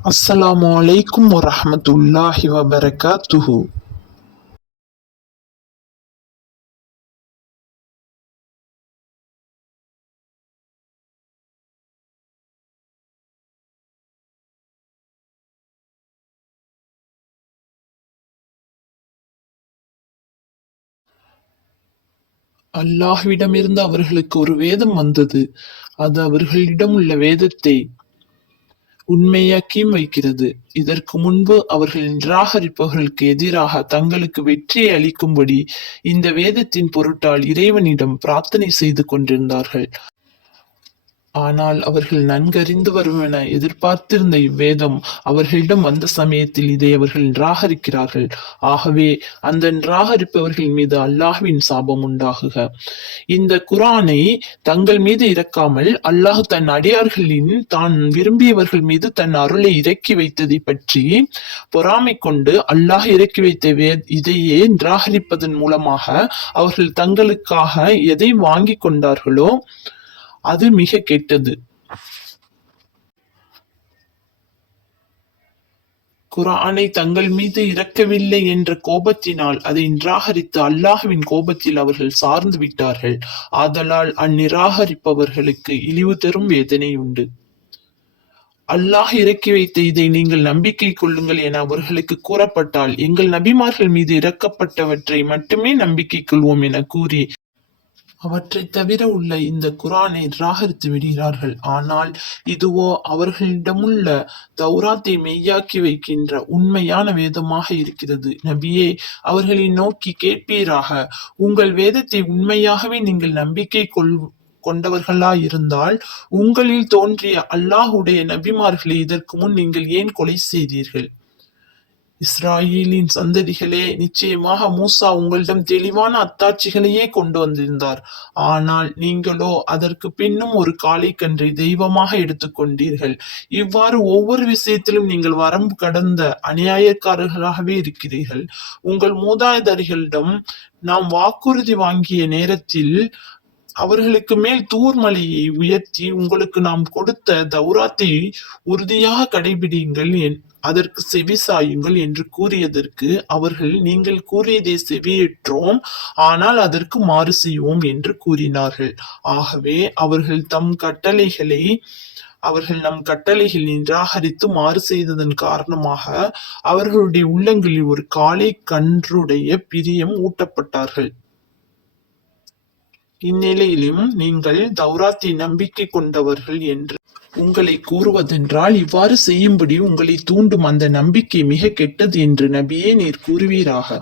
அஸ்ஸலாமு அலைக்கும் வரஹ்மத்துல்லாஹி வபரகாத்துஹு. அல்லாஹ்விடமிருந்து அவர்களுக்கு ஒரு வேதம் வந்தது. அது அவர்களிடம் உள்ள வேதத்தை உண்மையாக்கியும் வைக்கிறது. இதற்கு முன்பு அவர்கள் நிராகரிப்பவர்களுக்கு எதிராக தங்களுக்கு வெற்றியை அளிக்கும்படி இந்த வேதத்தின் பொருட்டால் இறைவனிடம் பிரார்த்தனை செய்து கொண்டிருந்தார்கள். ஆனால் அவர்கள் நன்கறிந்து வரும் என எதிர்பார்த்திருந்த இவ்வேதம் அவர்களிடம் வந்த சமயத்தில் இதை அவர்கள் நிராகரிக்கிறார்கள். ஆகவே அந்த நிராகரிப்பவர்கள் மீது அல்லாஹ்வின் சாபம் உண்டாகுக. இந்த குரானை தங்கள் மீது இறக்காமல் அல்லாஹ் தன் அடியார்களின் தான் விரும்பியவர்கள் மீது தன் அருளை இறக்கி வைத்ததை பற்றி பொறாமை கொண்டு அல்லாஹ் இறக்கி வைத்த வே இதையே நிராகரிப்பதன் மூலமாக அவர்கள் தங்களுக்காக எதை வாங்கி கொண்டார்களோ அது மிக கெட்டது. குரானை தங்கள் மீது இறக்கவில்லை என்ற கோபத்தினால் அதை நிராகரித்து அல்லாஹுவின் கோபத்தில் அவர்கள் சார்ந்து விட்டார்கள். ஆதலால் அந்நிராகரிப்பவர்களுக்கு இழிவு தரும் வேதனை உண்டு. அல்லாஹ் இறக்கி வைத்த இதை நீங்கள் நம்பிக்கை கொள்ளுங்கள் என அவர்களுக்கு கூறப்பட்டால் எங்கள் நபிமார்கள் மீது இறக்கப்பட்டவற்றை மட்டுமே நம்பிக்கை கொள்வோம் என கூறி அவற்றை தவிர உள்ள இந்த குரானை நிராகரித்து விடுகிறார்கள். ஆனால் இதுவோ அவர்களிடமுள்ள தௌராத்தை மெய்யாக்கி வைக்கின்ற உண்மையான வேதமாக இருக்கிறது. நபியே அவர்களை நோக்கி கேட்பீராக. உங்கள் வேதத்தை உண்மையாகவே நீங்கள் நம்பிக்கை கொள் கொண்டவர்களாயிருந்தால் உங்களில் தோன்றிய அல்லாஹுடைய நபிமார்களை இதற்கு முன் நீங்கள் ஏன் கொலை செய்தீர்கள்? இஸ்ராயேலின் சந்ததிகளே நிச்சயமாக மூசா உங்களிடம் தெளிவான அத்தாட்சிகளையே கொண்டு வந்திருந்தார். ஆனால் நீங்களோ அதற்கு பின்னும் ஒரு காளை கன்றை தெய்வமாக எடுத்துக்கொண்டீர்கள். இவ்வாறு ஒவ்வொரு விஷயத்திலும் நீங்கள் வரம்பு கடந்த அநியாயக்காரர்களாகவே இருக்கிறீர்கள். உங்கள் மூதாதரிகளிடம் நாம் வாக்குறுதி வாங்கிய நேரத்தில் அவர்களுக்கு மேல் தூர்மலையை உயர்த்தி உங்களுக்கு நாம் கொடுத்த தௌராத்தை உறுதியாக கடைபிடியுங்கள் என் அதற்கு செவி சாயுங்கள் என்று கூறியதற்கு அவர்கள் நீங்கள் கூறியதை செவியேற்றோம் ஆனால் அதற்கு மாறு செய்வோம் என்று கூறினார்கள். ஆகவே அவர்கள் தம் கட்டளைகளை அவர்கள் நம் கட்டளைகள் நிராகரித்து மாறு செய்ததன் காரணமாக அவர்களுடைய உள்ளங்களில் ஒரு காளை கன்றுடைய பிரியம் ஊட்டப்பட்டார்கள். இந்நிலையிலும் நீங்கள் தௌராத்தை நம்பிக்கை கொண்டவர்கள் என்று உங்களை கூறுவதென்றால் இவ்வாறு செய்யும்படி உங்களை தூண்டும் அந்த நம்பிக்கை மிக கெட்டது என்று நபியே நீர் கூறுவீராக.